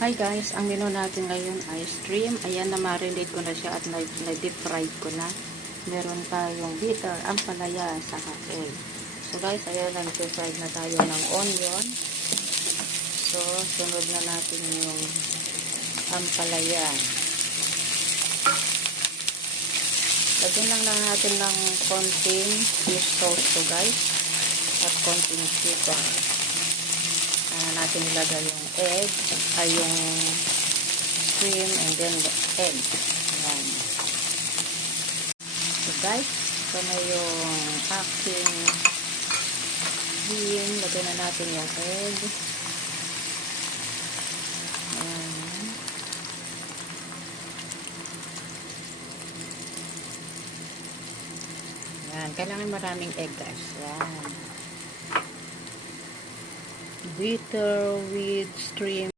Hi guys, ang menu natin ngayon ay shrimp. Ayan, na-marinate ko na siya at na-deep fried ko na. Meron tayong bitter, ampalaya, saka egg. So guys, ayan, nag-fried na tayo ng onion. So, sunod na natin yung ampalaya. Lagyan lang natin ng konting fish sauce to guys. At konting chicken. Natin ilagay yung egg, ay yung shrimp, and then the egg. Ayan. So guys, ito na yung aking shrimp. Lagyan na natin yung egg. Ayan. Ayan. Kailangan maraming egg guys. Ayan. Bitter with shrimp